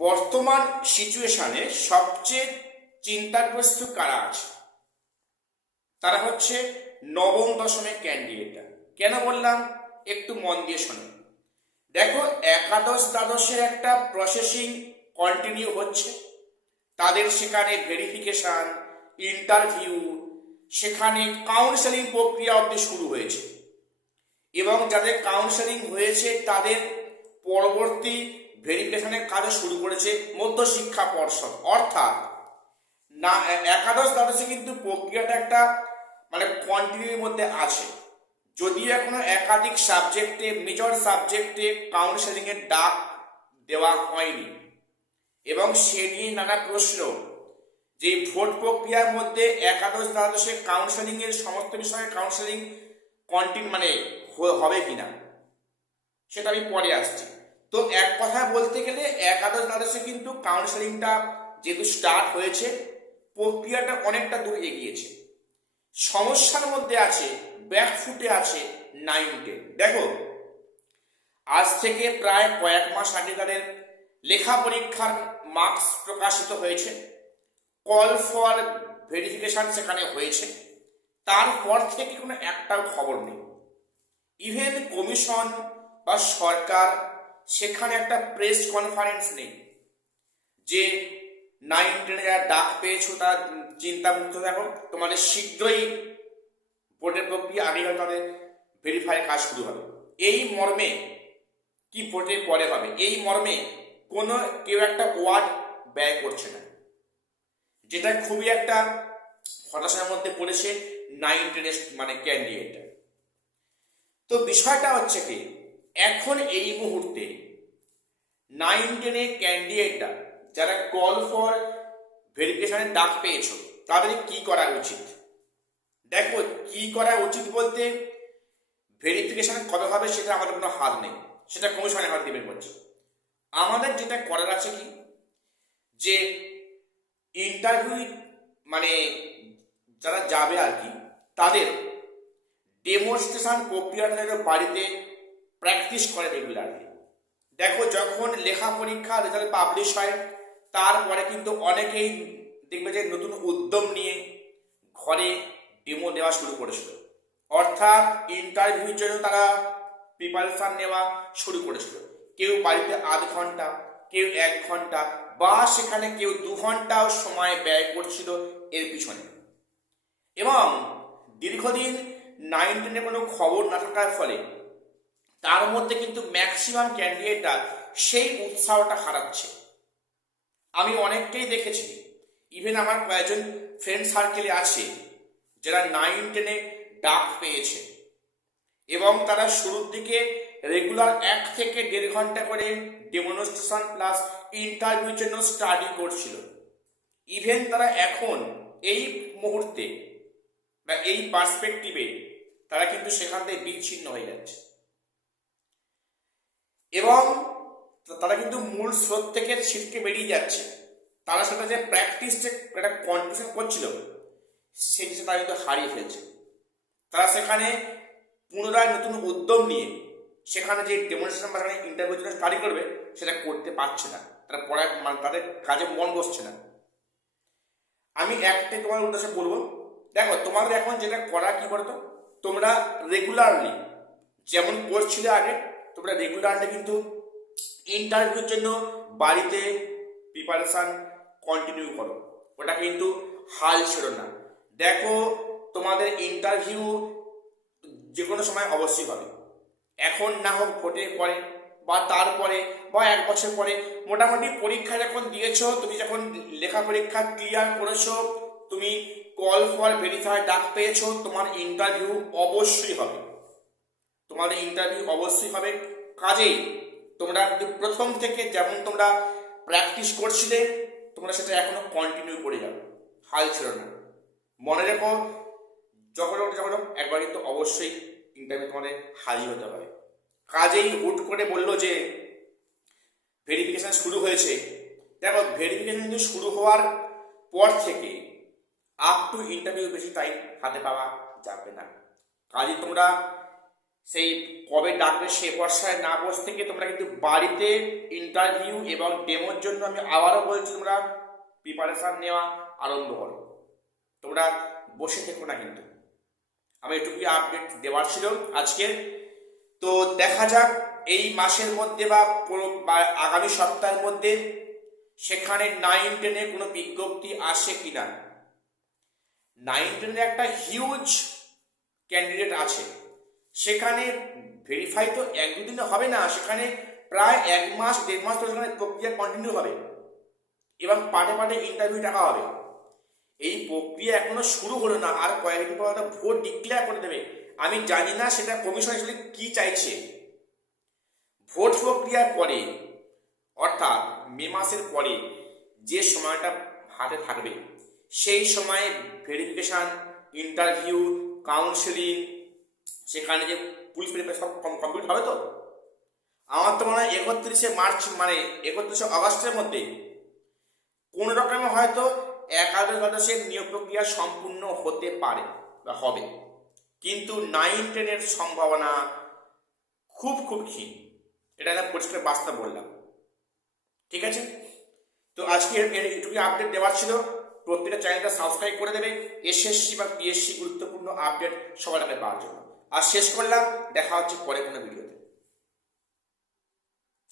বর্তমান সিচুয়েশনে সবচেয়ে চিন্তাগ্রস্ত কারা আছে? তারা হচ্ছে নবম দশমের ক্যান্ডিডেটরা। কেন বললাম একটু মন দিয়ে শোনো। দেখো, একাদশ দ্বাদশের একটা প্রসেসিং কন্টিনিউ হচ্ছে। তাদের সেখানে ভেরিফিকেশন, ইন্টারভিউ, সেখানে কাউন্সেলিং প্রক্রিয়া অবধি শুরু হয়েছে এবং যাদের কাউন্সেলিং হয়েছে তাদের পরবর্তী ভেরিফিকেশনের কাজও শুরু করেছে মধ্যশিক্ষা পর্ষদ। অর্থাৎ না, একাদশ দ্বাদশে কিন্তু প্রক্রিয়াটা একটা কন্টিনিউর মধ্যে আছে। যদিও এখনো একাধিক সাবজেক্টে, মেজর সাবজেক্টে কাউন্সেলিং এর ডাক দেওয়া হয়নি এবং সে নিয়ে নানা প্রশ্ন যে ভোট প্রক্রিয়ার মধ্যে একাদশ দ্বাদশে কাউন্সেলিং এর সমস্ত বিষয়ে কাউন্সেলিং হবে কিনা, সেটা আমি পরে আসছি। তো এক কথা বলতে গেলে একাদশ দ্বাদশে কিন্তু কাউন্সেলিংটা যেহেতু স্টার্ট হয়েছে, প্রক্রিয়াটা অনেকটা দূর এগিয়েছে। সমস্যার মধ্যে আছে, ব্যাকফুটে আছে 9-10। দেখো, আজ থেকে প্রায় কয়েক মাস আগে তাদের লেখা পরীক্ষার মার্কস প্রকাশিত হয়েছে, কল ফর ভেরিফিকেশন সেখানে হয়েছে। তারপর থেকে কোনো একটাও খবর নেই। ইভেন কমিশন বা সরকার সেখানে একটা প্রেস কনফারেন্স নেই যে 9-10 যারা ডাক পেয়েছো তারা চিন্তামুক্ত থাকো, তোমাদের শীঘ্রই ভোটের প্রক্রিয়া আগে তাদের ভেরিফাই কাজ শুরু হবে। এই মর্মে কি ভোটের পরে হবে এই মর্মে কোনো কেউ একটা ওয়ার্ড ব্যয় করছে না, যেটা খুবই একটা হতাশার মধ্যে পড়েছে 9-10 ক্যান্ডিডেট। তো বিষয়টা হচ্ছে কি, এখন এই মুহূর্তে 9-10 ক্যান্ডিডেটরা যারা কল ফর ভেরিফিকেশনের ডাক পেয়েছো তাদের কি করা উচিত? দেখো, কি করা উচিত বলতে, ভেরিফিকেশন কবে হবে সেটা আমাদের কোনো হাত নেই, সেটা কমিশনের হাত ডিপেন্ড করছে। আমাদের যেটা করার আছে কি, যে ইন্টারভিউ যারা যাবে আর কি, তাদের ডেমনস্ট্রেশন প্রক্রিয়াটা বাড়িতে প্র্যাকটিস করে রেগুলারলি। দেখো, যখন লেখা পরীক্ষা রেজাল্ট পাবলিশ হয় তারপরে কিন্তু অনেকেই দেখবে যে নতুন উদ্যম নিয়ে ঘরে ডেমো দেওয়া শুরু করেছিল। অর্থাৎ ইন্টারভিউর জন্য তারা প্রিপারেশন নেওয়া শুরু করেছিল। কেউ বাড়িতে আধ ঘন্টা, কেউ 1 ঘন্টা, বা সেখানে কেউ 2 ঘন্টাও সময় ব্যয় করছিল এর পিছনে। এবং দীর্ঘদিন 9-10 কোনো খবর না থাকার ফলে তার মধ্যে কিন্তু ম্যাক্সিমাম ক্যান্ডিডেটরা সেই উৎসাহটা হারাচ্ছে। আমি অনেককেই দেখেছি, ইভেন আমার কয়েকজন ফ্রেন্ড সার্কেলে আছে যারা 9-10 ডাক পেয়েছে এবং তারা শুরুর দিকে রেগুলার 1 থেকে 1.5 ঘন্টা করে ডেমনস্ট্রেশন প্লাস ইন্টারভিউর জন্য স্টাডি করছিল। ইভেন তারা এখন এই মুহূর্তে বা এই পার্সপেক্টিভে তারা কিন্তু সেখান থেকে বিচ্ছিন্ন হয়ে যাচ্ছে এবং তারা কিন্তু মূল স্রোত থেকে ছিটকে বেরিয়ে যাচ্ছে। তারা সেটা যে প্র্যাকটিস যে একটা কন্টিনিউশন করছিল সেই জিনিসটা তারা কিন্তু হারিয়ে ফেলছে। তারা সেখানে পুনরায় নতুন উদ্যম নিয়ে সেখানে যে ডেমনস্ট্রেশন বা ইন্টারভিউর জন্য স্টাডি করবে সেটা করতে পারছে না। তারা পড়ায় তাদের কাজে মন বসছে না। আমি একটাই তোমার উদ্দেশ্যে বলবো, দেখো, তোমাদের এখন যেটা করা কি বলতো, তোমরা রেগুলারলি যেমন করছিলে আগে, তোমরা রেগুলারলি কিন্তু ইন্টারভিউর জন্য বাড়িতে প্রিপারেশন কন্টিনিউ করো, ওটা কিন্তু হাল ছেড়ো না। দেখো, তোমাদের ইন্টারভিউ যে কোনো সময় অবশ্যই হবে, এখন না হোক ভোটের পরে বা তারপরে বা 1 বছর পরে। মোটামুটি পরীক্ষা যখন দিয়েছো, তুমি যখন লেখা পরীক্ষা ক্লিয়ার করেছো, তুমি কল ফর ভেরিফাই ডাক পেয়েছো, তোমার ইন্টারভিউ অবশ্যই হবে। তোমাদের ইন্টারভিউ অবশ্যই হবে। কাজেই তোমরা প্রথম থেকে যেমন তোমরা প্র্যাকটিস করছিলে তোমরা সেটা এখনো কন্টিনিউ করে যাও, হাল ছেড়ো না। মনে রেখো, যখন একবার কিন্তু অবশ্যই ইন্টারভিউ তোমাদের হাজির হতে হবে। কাজেই হুট করে বললো যে ভেরিফিকেশন শুরু হয়েছে, দেখো, ভেরিফিকেশন কিন্তু শুরু হওয়ার পর থেকে আপ টু ইন্টারভিউ বেশি টাইম হাতে পাওয়া যাবে না। কাজেই তোমরা সেই কবে ডাকবে সে বর্ষায় না বসে থেকে তোমরা কিন্তু বাড়িতে ইন্টারভিউ এবং ডেমোর জন্য আমি আবারও বলছি তোমরা প্রিপারেশন নেওয়া আরম্ভ করো। তোমরা বসে থেকো না, কিন্তু আমি এটুকুই আপডেট দেওয়ার ছিল আজকে। তো দেখা যাক এই মাসের মধ্যে বা আগামী সপ্তাহের মধ্যে সেখানে 9-10-এর কোনো বিজ্ঞপ্তি আসে কিনা। 9-10-এর একটা হিউজ ক্যান্ডিডেট আছে, সেখানে ভেরিফাই তো 1-2 দিনে হবে না, সেখানে প্রায় 1 মাস 1.5 মাস তো সেখানে প্রক্রিয়া কন্টিনিউ হবে এবং পাটে পাটে ইন্টারভিউ ডাকা হবে। এই প্রক্রিয়া এখনো শুরু হলো না, আর কয়েকদিন পর ভোট ডিক্লেয়ার করে দেবে। আমি জানি না সেটা কমিশন আসলে কি চাইছে। ভোট প্রক্রিয়ার পরে অর্থাৎ মে মাসের পরে যে সময়টা হাতে থাকবে সেই সময়ে ভেরিফিকেশন, ইন্টারভিউ, কাউন্সেলিং, সেখানে যে পুলিশ ভেরিফিকেশন সব কমপ্লিট হবে। তো আমার তো মনে হয় 31শে মার্চ মানে 31শে অগাস্টের মধ্যে কোন রকমে হয়তো একাদশ দ্বাদশের নিয়োগ প্রক্রিয়া সম্পূর্ণ হতে পারে বা হবে, কিন্তু 9-10-এর সম্ভাবনা খুব খুব ক্ষীণ। এটা একটা পরিষ্কার বাস্তব বললাম, ঠিক আছে? তো আজকে এটুকুই আপডেট দেওয়ার ছিল। প্রত্যেকটা চ্যানেলটা সাবস্ক্রাইব করে দেবে এসএসসি বা পিএসসি গুরুত্বপূর্ণ আপডেট সবার আগে পাওয়ার জন্য। আর শেষ করলাম, দেখা হচ্ছে পরে কোনো ভিডিওতে।